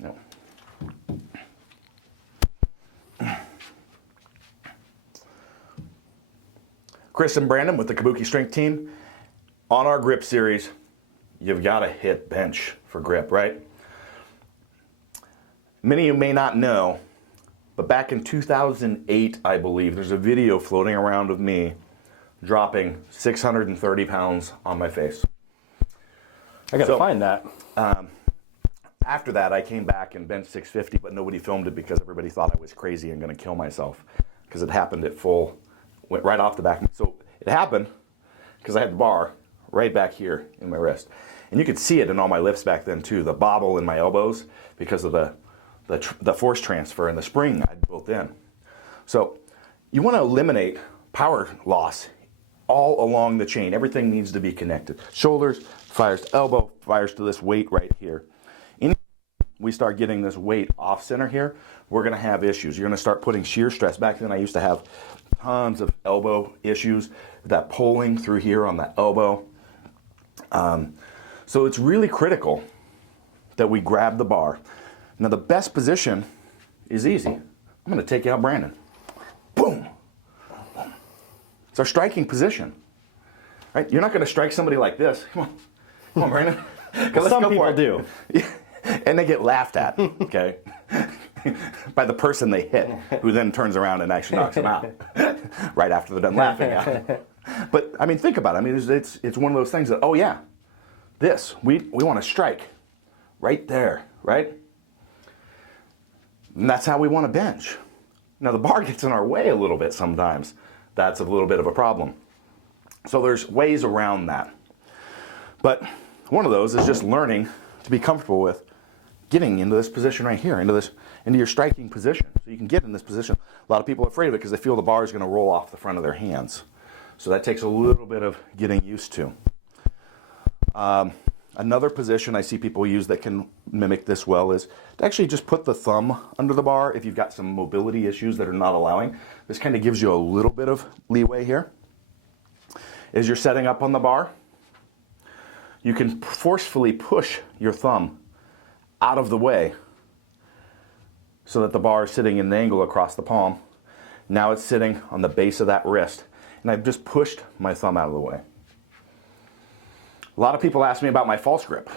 No. Chris and Brandon with the Kabuki Strength Team. On our grip series, you've got to hit bench for grip, right? Many of you may not know, but back in 2008, I believe, there's a video floating around of me dropping 630 pounds on my face. I gotta find that. After that, I came back and benched 650, but nobody filmed it because everybody thought I was crazy and going to kill myself because it happened at full, went right off the back. So it happened because I had the bar right back here in my wrist. And you could see it in all my lifts back then too, the bobble in my elbows because of the force transfer and the spring I built in. So you want to eliminate power loss all along the chain. Everything needs to be connected. Shoulders, fires to elbow, fires to this weight right here. We start getting this weight off center here, we're going to have issues. You're going to start putting shear stress. Back then I used to have tons of elbow issues, that pulling through here on the elbow. So it's really critical that we grab the bar. Now the best position is easy. I'm going to take out Brandon. Boom. It's our striking position. Right? You're not going to strike somebody like this. Come on, Brandon. Some people do. And they get laughed at, okay, by the person they hit, who then turns around and actually knocks them out right after they're done laughing at them. But, I mean, think about it. I mean, it's one of those things that, oh, yeah, we want to strike right there, right? And that's how we want to bench. Now, the bar gets in our way a little bit sometimes. That's a little bit of a problem. So there's ways around that. But one of those is just learning to be comfortable with getting into this position right here, into your striking position. So you can get in this position. A lot of people are afraid of it because they feel the bar is going to roll off the front of their hands. So that takes a little bit of getting used to. Another position I see people use that can mimic this well is to actually just put the thumb under the bar if you've got some mobility issues that are not allowing. This kind of gives you a little bit of leeway here. As you're setting up on the bar, you can forcefully push your thumb out of the way so that the bar is sitting in an angle across the palm. Now it's sitting on the base of that wrist, and I've just pushed my thumb out of the way. A lot of people ask me about my false grip.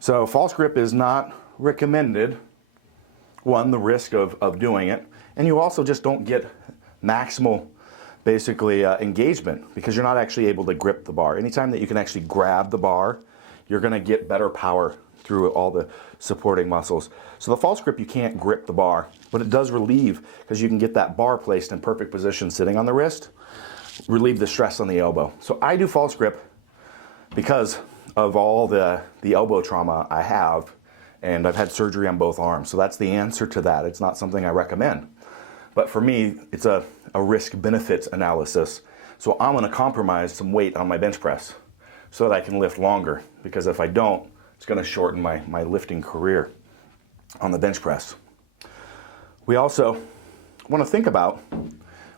So false grip is not recommended. One, the risk of doing it, and you also just don't get maximal basically engagement because you're not actually able to grip the bar. Anytime that you can actually grab the bar, you're going to get better power through all the supporting muscles. So the false grip, you can't grip the bar, but it does relieve because you can get that bar placed in perfect position sitting on the wrist, relieve the stress on the elbow. So I do false grip because of all the elbow trauma I have, and I've had surgery on both arms. So that's the answer to that. It's not something I recommend. But for me, it's a risk-benefit analysis. So I'm going to compromise some weight on my bench press so that I can lift longer. Because if I don't, it's going to shorten my lifting career on the bench press. We also want to think about,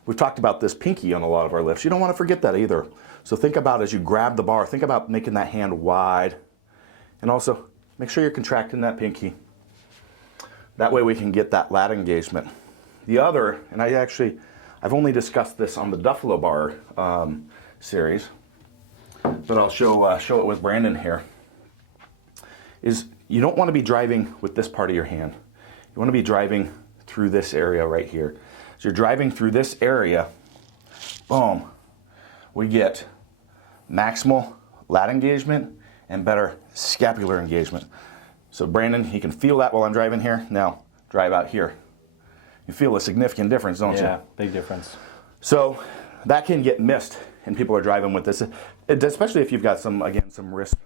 we've talked about this pinky on a lot of our lifts. You don't want to forget that either. So think about as you grab the bar, think about making that hand wide. And also make sure you're contracting that pinky. That way we can get that lat engagement. The other, and I've only discussed this on the Duffin bar series, but I'll show it with Brandon here, is you don't want to be driving with this part of your hand. You want to be driving through this area right here. So you're driving through this area, boom, we get maximal lat engagement and better scapular engagement. So Brandon, you can feel that while I'm driving here. Now, drive out here. You feel a significant difference, don't you? Yeah, big difference. So that can get missed, and people are driving with this, especially if you've got some wrist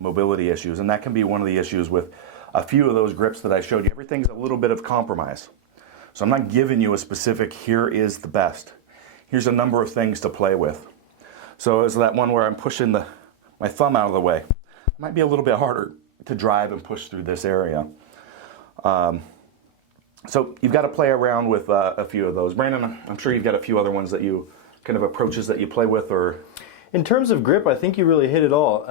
mobility issues, and that can be one of the issues with a few of those grips that I showed you. Everything's a little bit of compromise. So I'm not giving you a specific, here is the best. Here's a number of things to play with. So is that one where I'm pushing my thumb out of the way. It might be a little bit harder to drive and push through this area. So you've got to play around with a few of those. Brandon, I'm sure you've got a few other ones that you, kind of approaches that you play with, or? In terms of grip, I think you really hit it all.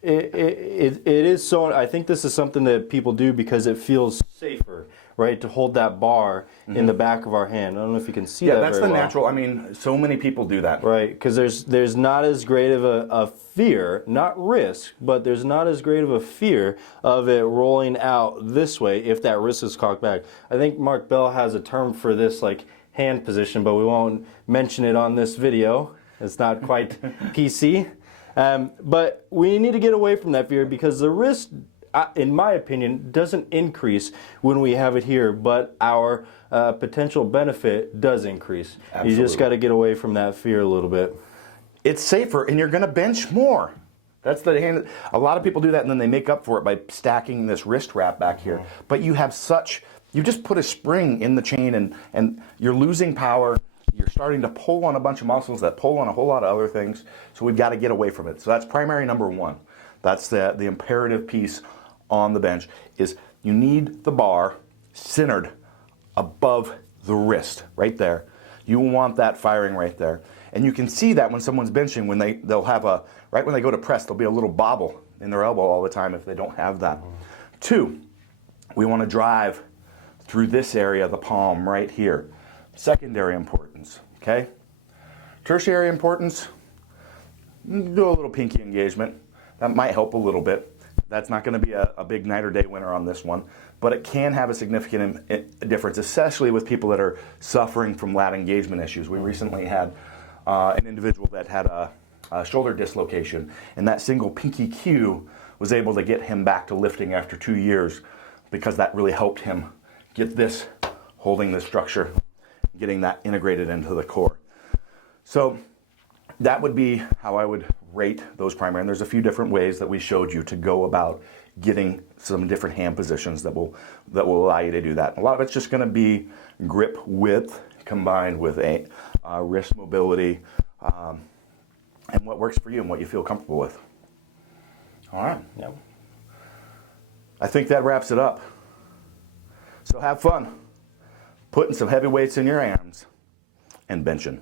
It is so. I think this is something that people do because it feels safer, right? To hold that bar in the back of our hand. I don't know if you can see that. Yeah, that's very the well. natural. I mean, so many people do that. Right, because there's not as great of a fear, not risk, but there's not as great of a fear of it rolling out this way if that wrist is cocked back. I think Mark Bell has a term for this, like hand position, but we won't mention it on this video. It's not quite PC. But we need to get away from that fear because the risk, in my opinion, doesn't increase when we have it here, but our potential benefit does increase. Absolutely. You just got to get away from that fear a little bit. It's safer, and you're going to bench more. That's the hand. A lot of people do that, and then they make up for it by stacking this wrist wrap back here. But you have you just put a spring in the chain, and you're losing power. You're starting to pull on a bunch of muscles that pull on a whole lot of other things. So we've got to get away from it. So that's primary number one. That's the imperative piece on the bench is you need the bar centered above the wrist, right there. You want that firing right there. And you can see that when someone's benching, when they'll have right when they go to press, there'll be a little bobble in their elbow all the time if they don't have that. Two, we want to drive through this area of the palm right here. Secondary importance, okay? Tertiary importance, do a little pinky engagement. That might help a little bit. That's not going to be a big night or day winner on this one, but it can have a significant difference, especially with people that are suffering from lat engagement issues. We recently had an individual that had a shoulder dislocation, and that single pinky cue was able to get him back to lifting after 2 years because that really helped him get this, holding this structure, getting that integrated into the core. So that would be how I would rate those primary. And there's a few different ways that we showed you to go about getting some different hand positions that will allow you to do that. A lot of it's just going to be grip width combined with a wrist mobility and what works for you and what you feel comfortable with. All right. Yep. I think that wraps it up. So have fun putting some heavy weights in your arms and benching.